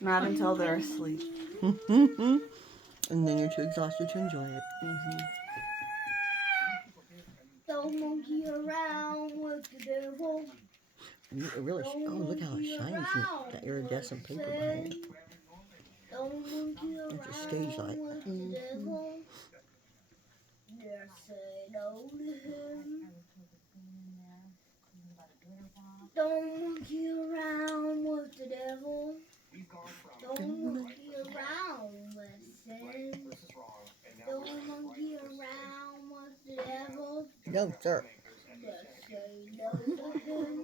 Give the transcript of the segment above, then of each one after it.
Not until they're asleep. And then you're too exhausted to enjoy it. Don't monkey around with the devil. It really, oh, look how it shines in that iridescent paper behind it. Don't monkey around It's a stage light. with the devil. Just say no to him. Don't monkey around with the devil. Don't monkey around with sin. Don't monkey around with the devil. No, sir. Just say no to him.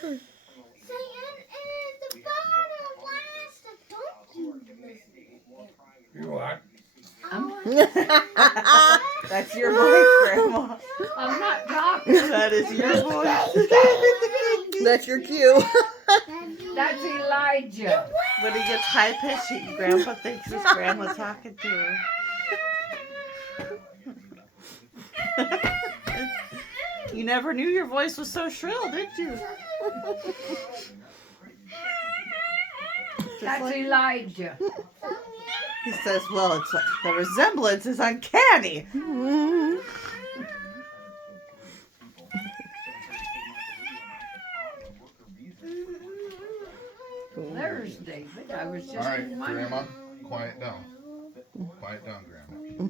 Satan is the father of last. Don't you listen. You what? That's your voice, Grandma. I'm not talking. That is your voice. That's your cue. That's Elijah. When he gets high pitched, Grandpa thinks his grandma talking to her. You never knew your voice was so shrill, did you? That's Elijah. He says, well, it's like, the resemblance is uncanny. There's David. I was just All right, in my Grandma, quiet down. Quiet down, Grandma.